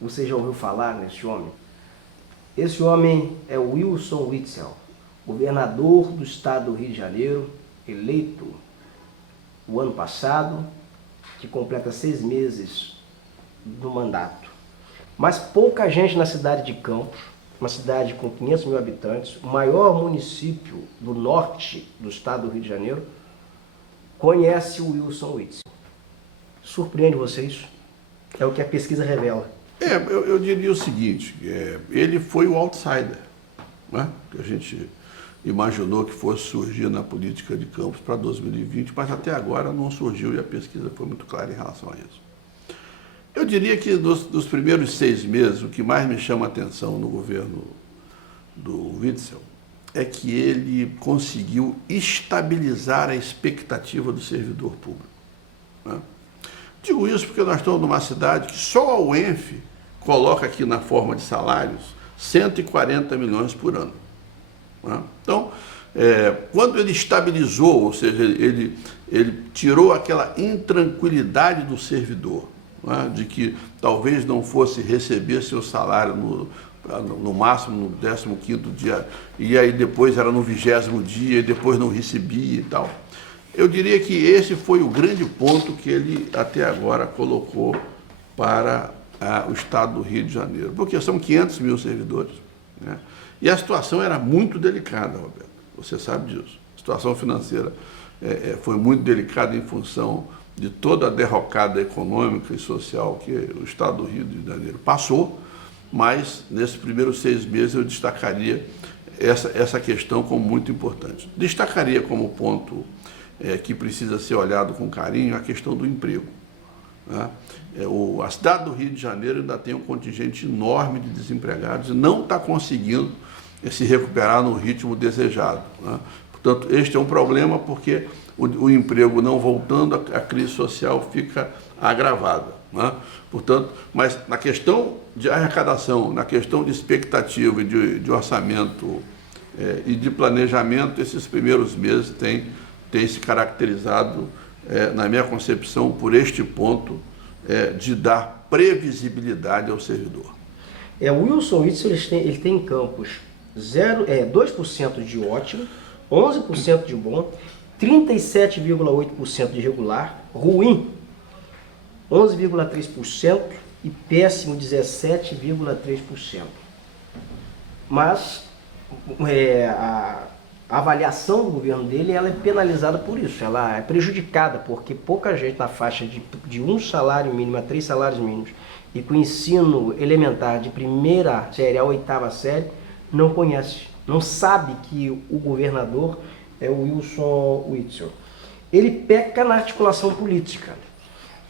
Você já ouviu falar nesse homem? Esse homem é o Wilson Witzel, governador do estado do Rio de Janeiro, eleito o ano passado, que completa 6 meses do mandato. Mas pouca gente na cidade de Campos, uma cidade com 500 mil habitantes, o maior município do norte do estado do Rio de Janeiro, conhece o Wilson Witzel. Surpreende vocês? É o que a pesquisa revela. Eu diria o seguinte, ele foi o outsider, né? Que a gente imaginou que fosse surgir na política de Campos para 2020, mas até agora não surgiu e a pesquisa foi muito clara em relação a isso. Eu diria que dos primeiros 6 meses, o que mais me chama a atenção no governo do Witzel é que ele conseguiu estabilizar a expectativa do servidor público, né? Digo isso porque nós estamos numa cidade que só a UENF coloca aqui na forma de salários 140 milhões por ano, né? Então, quando ele estabilizou, ou seja, ele tirou aquela intranquilidade do servidor, né, de que talvez não fosse receber seu salário no máximo no 15º dia, e aí depois era no 20º dia, e depois não recebia e tal. Eu diria que esse foi o grande ponto que ele até agora colocou para o estado do Rio de Janeiro, porque são 500 mil servidores, né? E a situação era muito delicada, Roberto, você sabe disso. A situação financeira foi muito delicada em função de toda a derrocada econômica e social que o estado do Rio de Janeiro passou, mas nesses primeiros 6 meses eu destacaria essa questão como muito importante. Destacaria como ponto que precisa ser olhado com carinho a questão do emprego, né? A cidade do Rio de Janeiro ainda tem um contingente enorme de desempregados e não está conseguindo se recuperar no ritmo desejado, né? Portanto, este é um problema porque o emprego não voltando, a crise social fica agravada, né? Portanto, mas na questão de arrecadação, na questão de expectativa e de orçamento e de planejamento, esses primeiros meses têm se caracterizado, na minha concepção, por este ponto de dar previsibilidade ao servidor. O Wilson Witzel ele tem em Campos 2% de ótimo, 11% de bom, 37,8% de regular, ruim 11,3% e péssimo 17,3%. Mas a avaliação do governo dele ela é penalizada por isso, ela é prejudicada, porque pouca gente na faixa de 1 salário mínimo a 3 salários mínimos e com ensino elementar de 1ª série a 8ª série não conhece, não sabe que o governador é o Wilson Witzel. Ele peca na articulação política.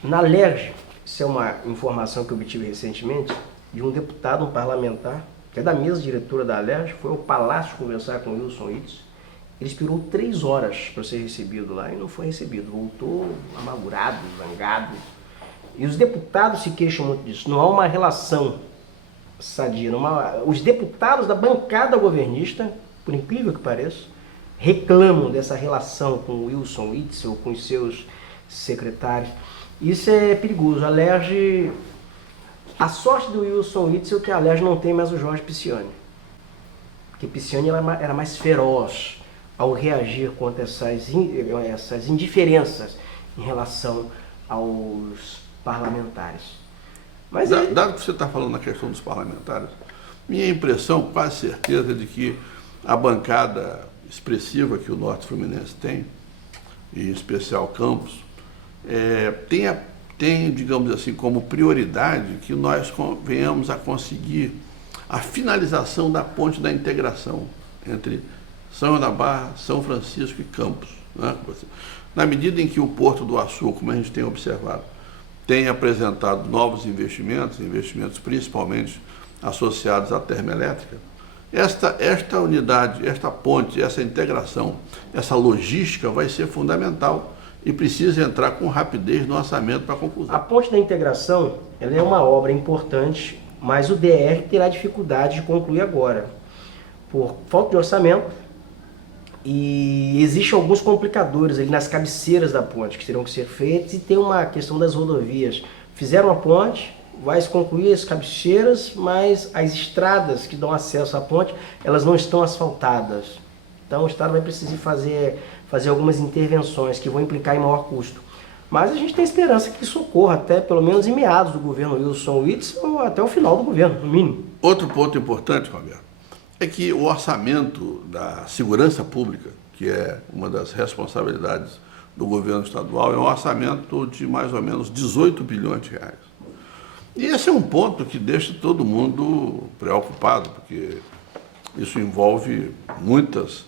Na LERJ, isso é uma informação que eu obtive recentemente, de um deputado, um parlamentar, que é da mesa diretora da LERJ, foi ao Palácio conversar com o Wilson Witzel. Ele esperou 3 horas para ser recebido lá e não foi recebido. Voltou amargurado, zangado. E os deputados se queixam muito disso. Não há uma relação sadia. Os deputados da bancada governista, por incrível que pareça, reclamam dessa relação com o Wilson Witzel, com os seus secretários. Isso é perigoso. A sorte do Wilson Witzel é que a LERJ não tem mais o Jorge Pisciani. Porque Pisciani era mais feroz ao reagir contra essas indiferenças em relação aos parlamentares. Mas dado que você está falando na questão dos parlamentares, minha impressão, quase certeza, de que a bancada expressiva que o Norte Fluminense tem, e em especial Campos, tem, digamos assim, como prioridade que nós venhamos a conseguir a finalização da ponte da integração entre São João da Barra, São Francisco e Campos, né? Na medida em que o Porto do Açu, como a gente tem observado, tem apresentado novos investimentos principalmente associados à termoelétrica, esta unidade, esta ponte, essa integração, essa logística vai ser fundamental e precisa entrar com rapidez no orçamento para a conclusão. A ponte da integração ela é uma obra importante, mas o DR terá dificuldade de concluir agora, por falta de orçamento, e existem alguns complicadores ali nas cabeceiras da ponte que terão que ser feitos, e tem uma questão das rodovias. Fizeram a ponte vai se concluir as cabeceiras, mas as estradas que dão acesso à ponte, elas não estão asfaltadas. Então o Estado vai precisar fazer algumas intervenções que vão implicar em maior custo. Mas a gente tem esperança que isso ocorra até pelo menos em meados do governo Wilson Witzel ou até o final do governo, no mínimo. Outro ponto importante, Roberto, é que o orçamento da segurança pública, que é uma das responsabilidades do governo estadual, é um orçamento de mais ou menos 18 bilhões de reais. E esse é um ponto que deixa todo mundo preocupado, porque isso envolve muitas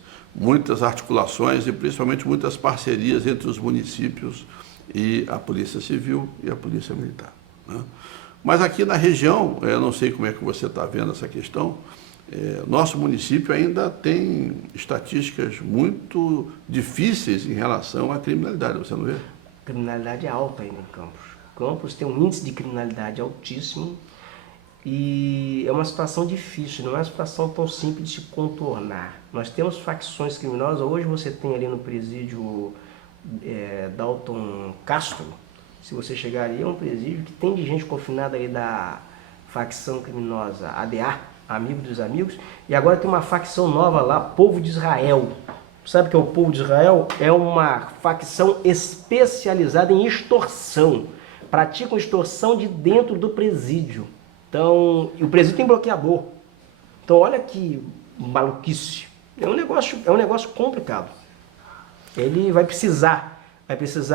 articulações e principalmente muitas parcerias entre os municípios e a Polícia Civil e a Polícia Militar, né? Mas aqui na região, eu não sei como é que você está vendo essa questão, nosso município ainda tem estatísticas muito difíceis em relação à criminalidade, você não vê? A criminalidade é alta ainda em Campos. Campos tem um índice de criminalidade altíssimo e é uma situação difícil, não é uma situação tão simples de se contornar. Nós temos facções criminosas, hoje você tem ali no presídio Dalton Castro, se você chegar ali, é um presídio que tem de gente confinada ali da facção criminosa ADA, Amigo dos Amigos, e agora tem uma facção nova lá, Povo de Israel. Sabe o que é o Povo de Israel? É uma facção especializada em extorsão. Praticam extorsão de dentro do presídio. Então, e o presídio tem bloqueador. Então, olha que maluquice. É um negócio complicado. Ele vai precisar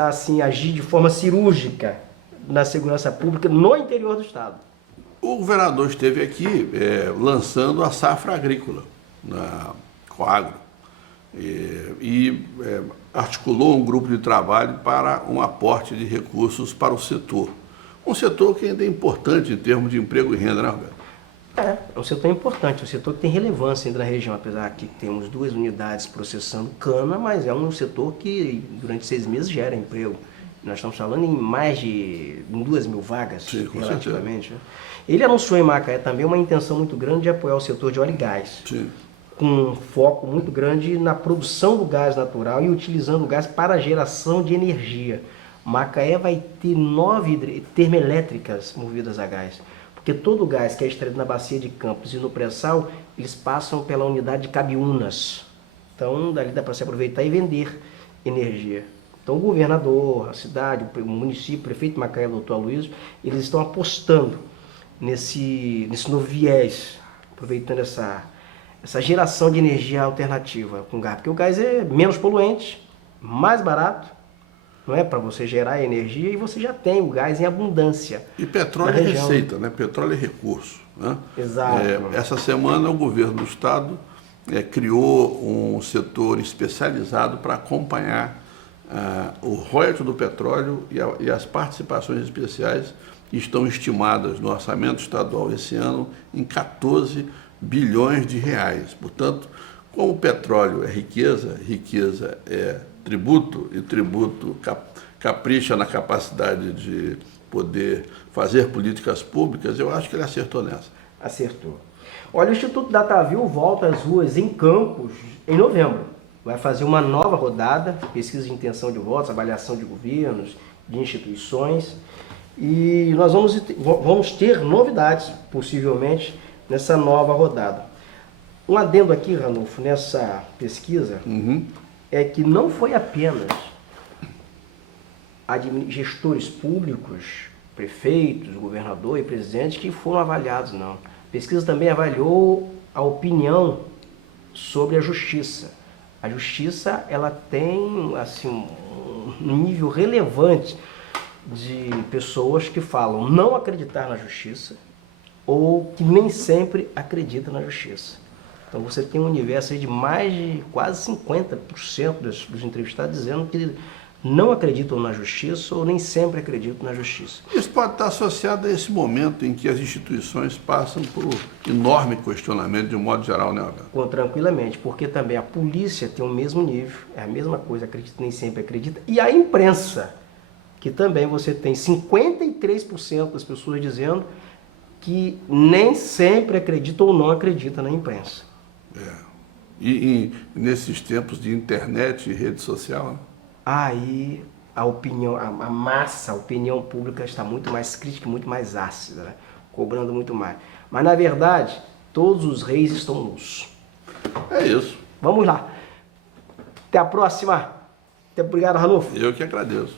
assim, agir de forma cirúrgica na segurança pública no interior do estado. O governador esteve aqui lançando a safra agrícola na Coagro e articulou um grupo de trabalho para um aporte de recursos para o setor. Um setor que ainda é importante em termos de emprego e renda, né, Roberto? É um setor importante, um setor que tem relevância ainda na região, apesar que temos 2 unidades processando cana, mas é um setor que durante 6 meses gera emprego. Nós estamos falando em 2 mil vagas, sim, relativamente. Né? Ele anunciou em Macaé também uma intenção muito grande de apoiar o setor de óleo e gás, sim, com um foco muito grande na produção do gás natural e utilizando o gás para a geração de energia. Macaé vai ter 9 termoelétricas movidas a gás, porque todo o gás que é extraído na bacia de Campos e no pré-sal, eles passam pela unidade de Cabiúnas. Então, dali dá para se aproveitar e vender energia. Então, o governador, a cidade, o município, o prefeito de Macaé, doutor Aloysio, eles estão apostando nesse novo viés, aproveitando essa geração de energia alternativa com gás, porque o gás é menos poluente, mais barato, não é, para você gerar energia, e você já tem o gás em abundância. E petróleo é receita, né? Petróleo é recurso, né? Exato. Essa semana o governo do estado criou um setor especializado para acompanhar o royalty do petróleo e as participações especiais que estão estimadas no orçamento estadual esse ano em 14 bilhões de reais. Portanto, como o petróleo é riqueza, riqueza é tributo, e tributo capricha na capacidade de poder fazer políticas públicas, eu acho que ele acertou nessa. Acertou. Olha, o Instituto Dataville volta às ruas em Campos em novembro. Vai fazer uma nova rodada, pesquisa de intenção de votos, avaliação de governos, de instituições. E nós vamos ter novidades, possivelmente, nessa nova rodada. Um adendo aqui, Ranulfo, nessa pesquisa, é que não foi apenas gestores públicos, prefeitos, governador e presidente que foram avaliados, não. A pesquisa também avaliou a opinião sobre a justiça. A justiça, ela tem assim, um nível relevante de pessoas que falam não acreditar na justiça ou que nem sempre acreditam na justiça. Então você tem um universo aí de mais de quase 50% dos entrevistados dizendo que não acreditam na justiça ou nem sempre acreditam na justiça. Isso pode estar associado a esse momento em que as instituições passam por enorme questionamento de um modo geral, né, Alberto? Tranquilamente, porque também a polícia tem o mesmo nível, é a mesma coisa, acredita nem sempre acredita, e a imprensa, que também você tem 53% das pessoas dizendo que nem sempre acredita ou não acredita na imprensa. E nesses tempos de internet e rede social, né? Aí a opinião, a massa, a opinião pública está muito mais crítica, muito mais ácida, né? Cobrando muito mais. Mas na verdade, todos os reis estão nus. É isso. Vamos lá. Até a próxima. Muito obrigado, Ranulfo. Eu que agradeço.